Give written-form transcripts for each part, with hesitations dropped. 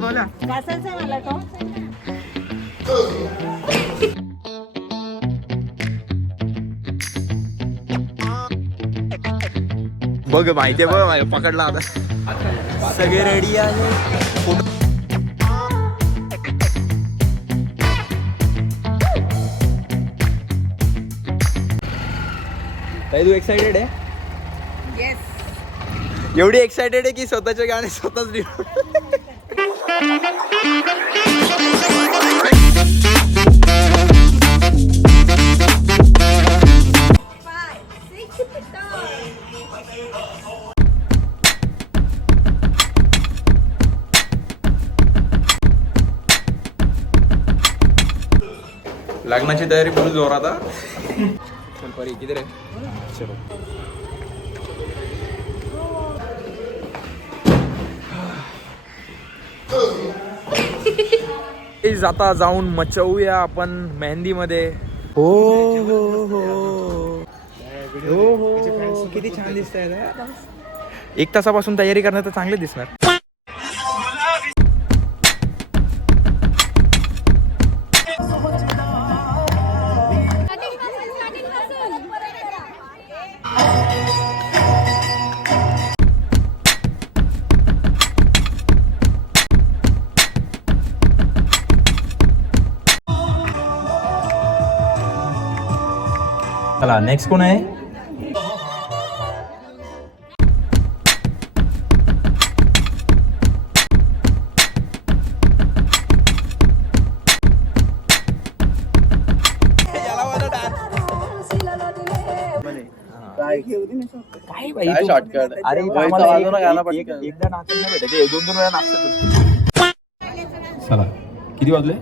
बोला वाचायचं आहे मला तो. बघ माहितीये बघ पकडला आता. सगळे रेडी आहे. ताई तू एक्साइटेड आहे? येस. एवढी एक्साइटेड आहे की स्वतःचे गाणे स्वतःच लिहून. लग्नाची तयारी फुल जोरात आता. चल परी किती रे? चलो आता जाऊन मचवूया आपण मेहंदीमध्ये. हो हो हो हो हो किती छान दिसतंय. 1 तासापासून तयारी करणं तर चांगले दिसणार. चला नेक्स्ट कोण आहे? काय बाई शॉर्टकट. अरे एकदा नाचायला भेटते 2-2 वेळा नाचतात. चला किती वाजले?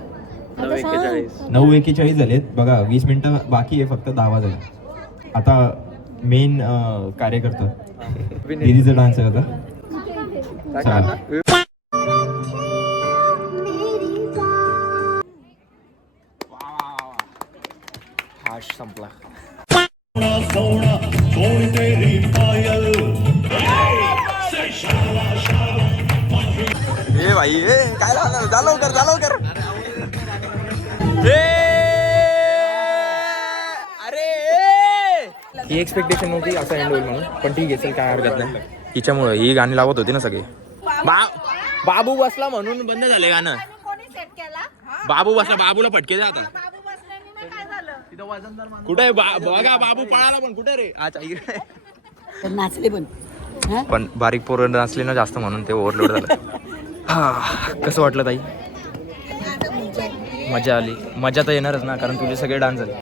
9:41 झालेत बघा. 20 मिनिटं बाकी आहे फक्त. 10 वाजले. आता मेन कार्यकर्ता दीदीचा डान्स आहे आता. चला हाश संपला. ए भाई ए काय झालं? जा लवकर. अरे ही एक्सपेक्टेशन नव्हती असं एंड होईल म्हणून. पण ठीक आहे चल काय हरकत नाही. हिच्यामुळे ही गाणी लावत होती ना सगळे. बाबू बसला म्हणून बंद झाले गाणं. बाबू बसला. बाबूला फटके द्या आता. कुठे आहे बघा बाबू पळाला पण कुठे रे? अच्छा नाचले पण बारीक पोरं नाचले ना जास्त म्हणून ते ओव्हरलोड झालं. हा कसं वाटलं ताई? मजा आली. मजा तर येणारच ना कारण तुझे सगळे डान्स झाले.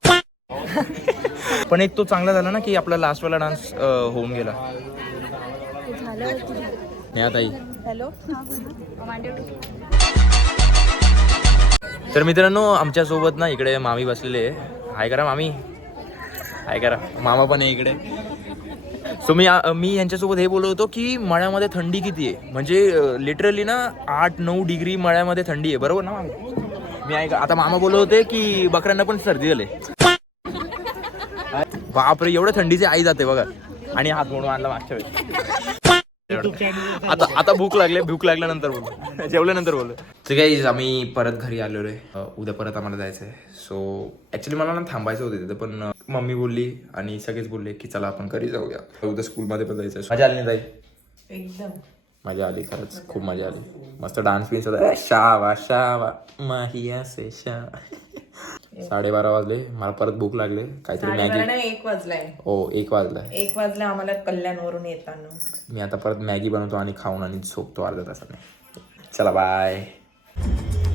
पण एक तो चांगला झाला ना की आपला लास्टवाला डान्स होऊन गेला. नेहा ताई. हॅलो. तर मित्रांनो आमच्या सोबत ना इकडे मामी बसलेले आहे. हाय करा मामी. हाय करा. मामा पण आहे इकडे. सो मी यांच्यासोबत हे बोलत होतो की मळ्यामध्ये थंडी किती आहे. म्हणजे लिटरली ना 8-9 डिग्री मळ्यामध्ये थंडी आहे. बरोबर ना मामी? मी ऐका आता मामा बोलत होते की बकऱ्यांना पण सर्दी झाली. बापरे एवढ्या थंडीची आई जाते बघा. आणि हात मोडून आणला मागच्या वेळेस. आता भूक लागल्यानंतर बोलू. जेवल्यानंतर बोलू. तर काही आम्ही परत घरी आलेलो आहे. उद्या परत आम्हाला जायचं आहे. सो ऍक्च्युली मला ना थांबायचं होतं तिथं पण मम्मी बोलली आणि सगळेच बोलले की चला आपण घरी जाऊया. उद्या स्कूलमध्ये पण जायचं. मजा आली नाही ताई? एकदम मजा आली खरंच. खूप मजा आली. मस्त डान्स बिन्स होता. शावा शावा माहिया से शा. 12:30 वाजले. मला परत भूक लागले. काहीतरी मॅगी. 1 वाजलाय. हो 1 वाजलाय. 1 वाजला आम्हाला कल्याणवरून येताना. मी आता परत मॅगी बनवतो आणि खाऊन आणि झोपतो अर्ध्या तासाने. चला bye.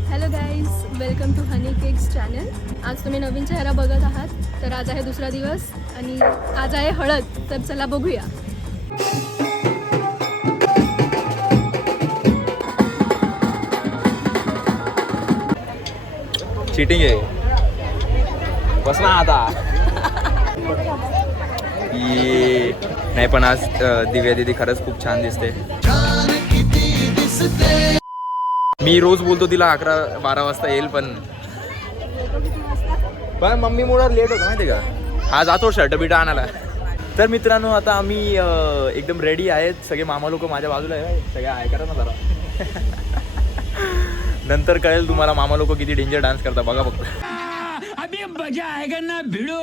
Hello guys, welcome to honey cakes channel. आज तुम्ही नवीन चेहरा बघत आहात. तर आज आहे दुसरा दिवस आणि आज आहे हळद. तर चला बघूया. चीटिंग आहे. बस ना आता. नाही पण आज दिव्या दीदी खरंच खूप छान दिसते. मी रोज बोलतो तिला 11-12 वाजता येईल पण मम्मी मुळे लेट होतो माहिती का. हा जातो शर्ट बिट आणायला. तर मित्रांनो आता आम्ही एकदम रेडी आहेत. सगळे मामा लोक माझ्या बाजूला आहे. सगळे ऐका ना जरा. नंतर कळेल तुम्हाला मामा लोक किती डेंजर डान्स करतात बघा फक्त. अभी मजा आएगा ना भिड़ो.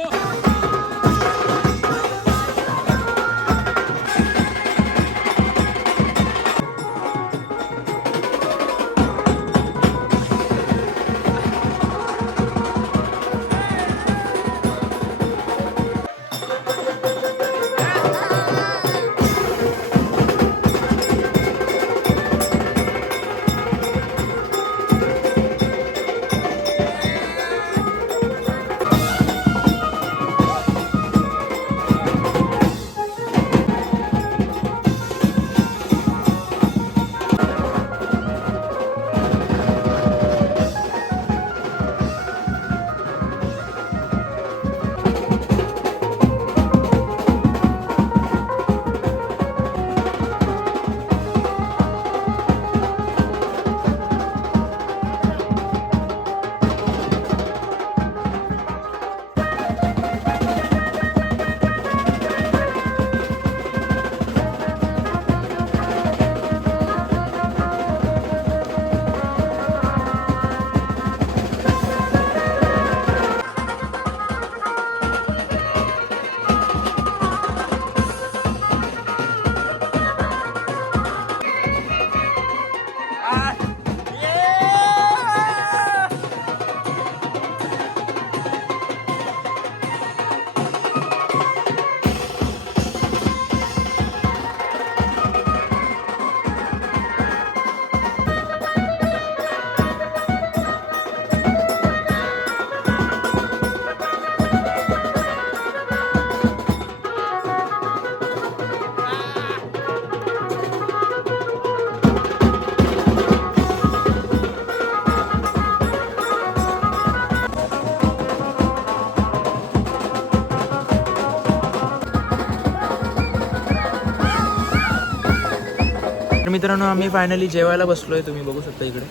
मित्रांनो आम्ही फायनली जेवायला बसलोय. तुम्ही बघू शकता इकडे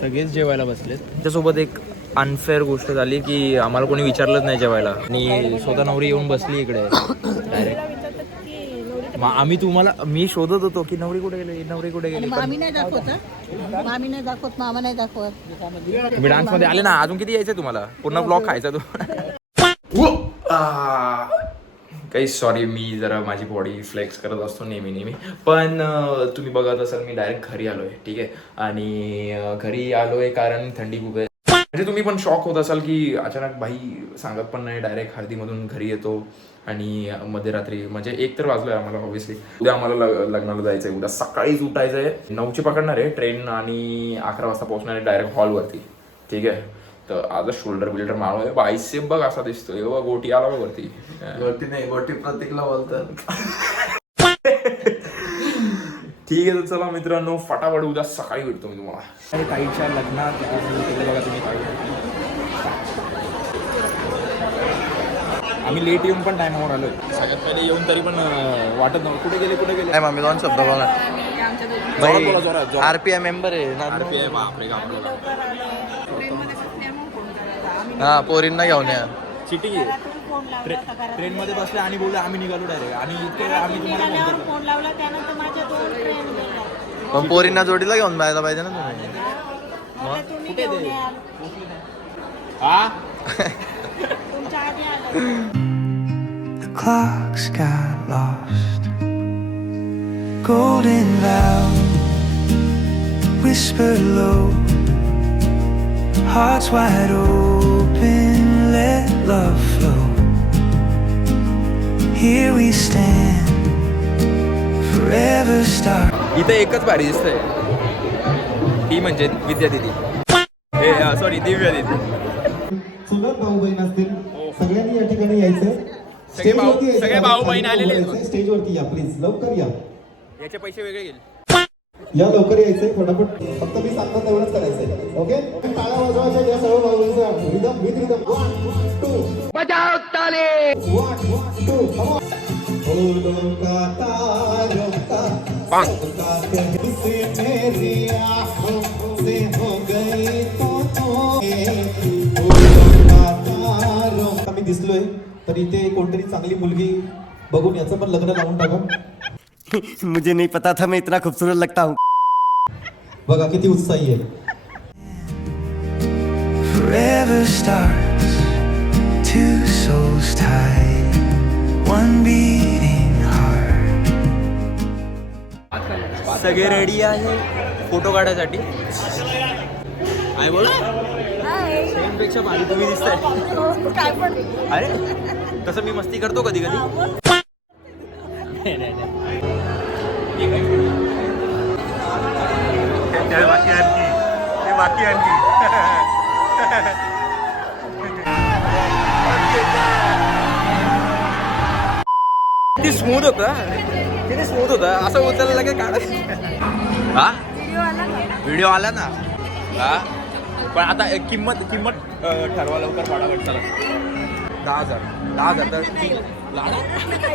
सगळेच जेवायला बसलेत. त्याच्यासोबत एक अनफेअर गोष्ट झाली की आम्हाला कोणी विचारलंच नाही जेवायला आणि स्वतः नवरी येऊन बसली इकडे डायरेक्ट. आम्ही तुम्हाला मी शोधत होतो की नवरी कुठे गेली नवरी कुठे गेली. मामी नाही दाखवत, मामी नाही दाखवत, मामा नाही दाखवत. तुम्ही डान्स मध्ये आले ना. अजून किती यायचंय तुम्हाला? पूर्ण ब्लॉग खायचा तो. काही सॉरी मी जरा माझी बॉडी फ्लेक्स करत असतो नेहमी. पण तुम्ही बघत असाल मी डायरेक्ट घरी आलोय. ठीक आहे. आणि घरी आलोय कारण थंडी खूप आहे. म्हणजे तुम्ही पण शॉक होत असाल की अचानक भाई सांगत पण नाही डायरेक्ट हळदीमधून घरी येतो आणि मध्यरात्री म्हणजे 1 तर वाजलोय आम्हाला. ऑब्व्हियसली उद्या आम्हाला लग्नाला जायचंय. उद्या सकाळीच उठायचंय. 9ची पकडणार आहे ट्रेन आणि 11 वाजता पोहोचणार आहे डायरेक्ट हॉलवरती. ठीक आहे. तर आज शोल्डर बिल्डर मारतोय. बायसेप बघ असा दिसतोय. गोटी आला बघ वरती. गोटी नाही, गोटी प्रतीकला बोलतात. ठीक आहे. तर चला मित्रांनो फटाफट उद्या सकाळी भेटतो मी तुम्हाला. ताईच्या लग्नात बघा तुम्ही आम्ही लेट येऊन पण टायमावर आलोय. सगळ्यात पहिले येऊन तरी पण वाटत नव्हतं कुठे गेले. नाही मामी 2 शब्द बोला. RPI मेंबर आहे. RPI बापरे गावाला. हा पोरींना घेऊन या. सिटी ट्रेन मध्ये बसले आणि बोलले आम्ही निघालो डायरेक्ट. आणि इतके आम्ही तुम्हाला फोन लावला त्यानंतर माझ्या 2 ट्रेन गेल्या. पण पोरींना जोडीला घेऊन जायला पाहिजे ना तुम्ही. कुठे ते हा तुमच्या आधी आलं. The clocks got lost. Golden vow, whisper low. Hearts wide open, let love flow. Here we stand, forever start. इथे एकच भारी दिसतंय. ती म्हणजे विद्या दिदी. सॉरी दिव्या दिदी. चुलत भाऊ बहीण असतील सगळ्यांनी या ठिकाणी यायचं. सगळे भाऊ बहीण आलेले आहेत. स्टेजवरती या प्लीज, लवकर या. याचे पैसे वेगळे गेले. या लवकर यायचंय फटाफट. फक्त मी सांगतो तेवढंच करायचंय. ओके टाळ्या वाजवायच्या या सर्व भाऊंचा. Rhythm with rhythm. 1 2 बजाओ ताली. 1 2 कम ऑन. फूलों का तारों का सबका से मेरी आँखों से हो गई तो फूलों का तारों. मी दिसलोय तर इथे कोणतरी चांगली मुलगी बघून याचं पण लग्न लावून टाका. मुझे नहीं पता था मैं इतना खूबसूरत लगता हूँ. बघा किती उत्साही आहे. Forever stars, two souls tied, one beating heart. सगळे रेडी आहे फोटो काढायसाठी. काय बोल सेम पेक्षा भारी तुम्ही दिसताय. अरे तसं मी मस्ती करतो कधी कधी. बाकी आणखी किती स्मूथ होता, किती स्मूथ होता. असं उचललं लगेच काढायचं. हा व्हिडिओ आला ना. हा पण आता किंमत ठरवा लवकर फटाफट. चला 10,000 तर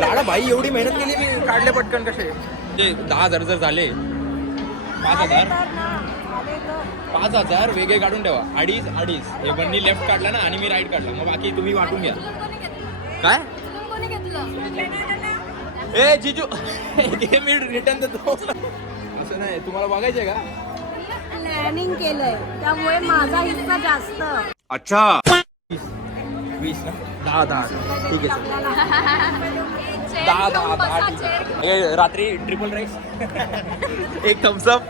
लाडा भाई एवढी मेहनत केली मी काढले पटकन कसे. ते 10,000 जर झाले 5,000 वेगळे काढून ठेवा. अडीच हे बन्नी लेफ्ट काढला ना आणि मी राईट काढला. मग बाकी तुम्ही वाटून घ्या. काय ए जिजू हे मी रिटर्न देतो. असं नाही तुम्हाला बघायचंय का. प्लॅनिंग केलंय त्यामुळे माझा हिस्सा जास्त. अच्छा 20 ना 10 ठीक आहे. 10 रात्री ट्रिपल राईस एक थम्सअप.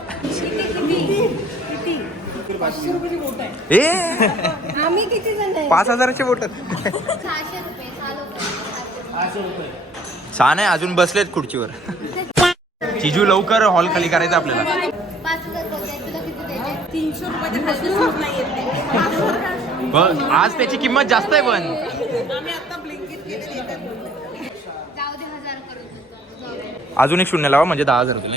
आम्ही किती जण आहे. 5,000चे बोट. छान आहे. अजून बसलेत खुर्चीवर. चिजू लवकर हॉल खाली करायचं आपल्याला. 300 रुपये खाली सूट नाही येते. बघ आज त्याची किंमत जास्त आहे. पण आम्ही आता ब्लिंकिट केले. अजून एक शून्य लावा म्हणजे 10,000 होतील.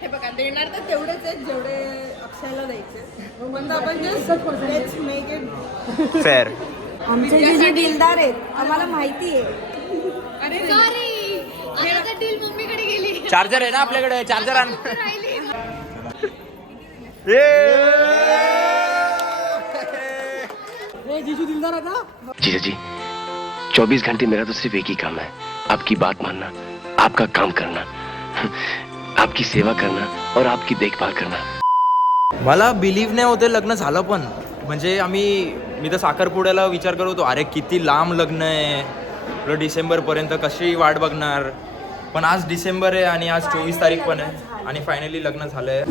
हे बघा देणार तर तेवढेच आहेत जेवढे अक्षयला द्यायचे. म्हणजे आपण just let's make it fair. आमचे जे दिलदार आहेत आम्हाला माहिती आहे. मम्मीकडे गेली. चार्जर आहे ना आपल्याकडे. चार्जर आण. जीजा जी 24 घंटे मेरा तो सिर्फ एक ही काम है, आपकी बात मानना, आपका काम करना, आपकी सेवा करना और आपकी देखभाल करना. मला बिलीव्ह नाही होते लग्न झालं. पण म्हणजे मी तर साखरपुड्याला विचार करत होतो अरे किती लांब लग्न आहे. आपलं डिसेंबरपर्यंत कशी वाट बघणार. पण आज डिसेंबर आहे आणि आज 24 तारीख पण आहे आणि फायनली लग्न झालंय.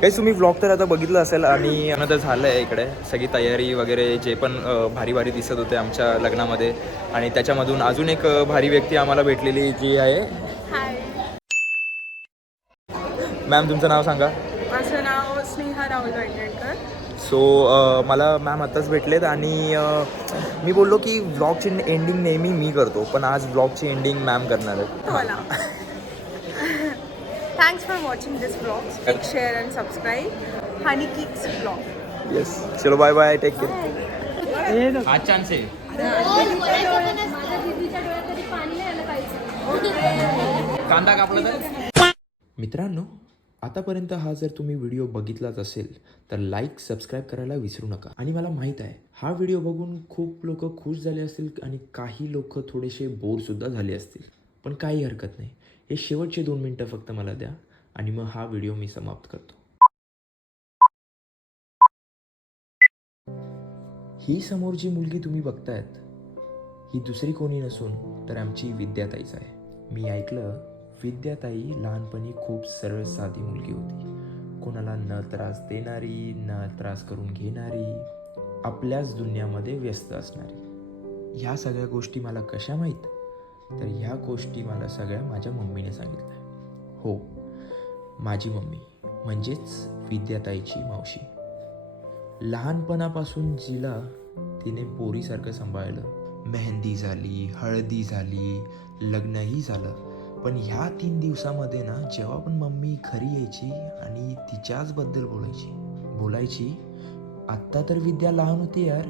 काही तुम्ही व्लॉग तर आता बघितलं असेल आणि आता झालं आहे. इकडे सगळी तयारी वगैरे जे पण भारी भारी दिसत होते आमच्या लग्नामध्ये. आणि त्याच्यामधून अजून एक भारी व्यक्ती आम्हाला भेटलेली जी आहे. मॅम तुमचं नाव सांगा. माझं नाव स्नेहा राहुल वेंगणकर. सो मला मॅम आत्ताच भेटलेत आणि मी बोललो की व्लॉगची एंडिंग नेहमी मी करतो पण आज व्लॉगची एंडिंग मॅम करणार आहेत. मला thanks for watching this blog. Like share and subscribe. Honey kicks blog. Yes चलो बाय बाय टेक केअर. हा चान्स आहे. कांदा कापला तर. मित्रांनो आतापर्यंत हा जर तुम्ही व्हिडिओ बघितलाच असेल तर लाईक सबस्क्राईब करायला विसरू नका. आणि मला माहीत आहे हा व्हिडिओ बघून खूप लोक खुश झाले असतील आणि काही लोक थोडेसे बोरसुद्धा झाले असतील. पण काही हरकत नाही. हे शेवटचे 2 मिनटं फक्त मला द्या आणि मग हा व्हिडिओ मी समाप्त करतो. ही समोर जी मुलगी तुम्ही बघतायत ही दुसरी कोणी नसून तर आमची विद्याताईच आहे. मी ऐकलं विद्याताई लहानपणी खूप सरळ साधी मुलगी होती. कोणाला न त्रास देणारी, न त्रास करून घेणारी, आपल्याच दुनियामध्ये व्यस्त असणारी. ह्या सगळ्या गोष्टी मला कशा माहीत तर ह्या गोष्टी मला सगळ्या माझ्या मम्मीने सांगितल्या. हो माझी मम्मी म्हणजेच विद्याताईची मावशी. लहानपणापासून जिला तिने पोरीसारखं सांभाळलं. मेहंदी झाली, हळदी झाली, लग्नही झालं. पण ह्या 3 दिवसामध्ये ना जेव्हा पण मम्मी घरी यायची आणि तिच्याचबद्दल बोलायची बोलायची, आत्ता तर विद्या लहान होती यार,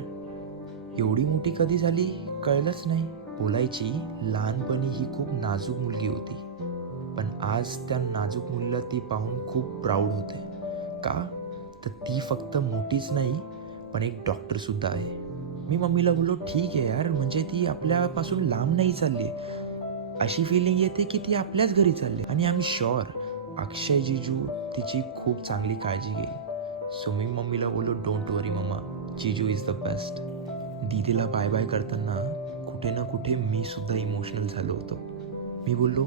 एवढी मोठी कधी झाली कळलंच नाही. बोलायची, लहानपणी ही खूप नाजूक मुलगी होती, पण आज त्या नाजूक मुलीला ती पाहून खूप प्राऊड होते. का तर ती फक्त मोठीच नाही पण एक डॉक्टरसुद्धा आहे. मी मम्मीला बोललो, ठीक आहे यार, म्हणजे ती आपल्यापासून लांब नाही चालली, अशी फिलिंग येते की ती आपल्याच घरी चालली. आणि आय एम शुअर अक्षय जीजू तिची खूप चांगली काळजी घेईल. सो मी मम्मीला बोललो, डोंट वरी मम्मा, जीजू इज द बेस्ट. दीदीला बाय बाय करताना कुठे ना कुठे मी सुद्धा इमोशनल झालो होतो. मी बोललो,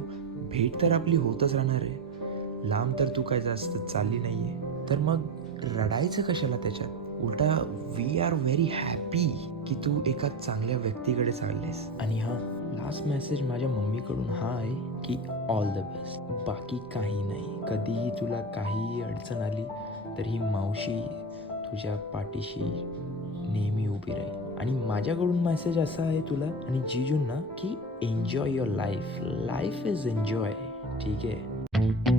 भेट तर आपली होतच राहणार आहे, लांब तर तू काय जास्त चालली नाही आहे, तर मग रडायचं कशाला त्याच्यात. उलटा वी आर व्हेरी हॅपी की तू एका चांगल्या व्यक्तीकडे चाललेस. आणि हा लास्ट मेसेज माझ्या मम्मीकडून हा आहे की ऑल द बेस्ट, बाकी काही नाही. कधीही तुला काहीही अडचण आली तर ही मावशी तुझ्या पाठीशी नेहमी उभी राहील. आणि माझ्याकडून मेसेज असा आहे तुला आणि जीजूंना की enjoy your life, life is enjoy. ठीक आहे.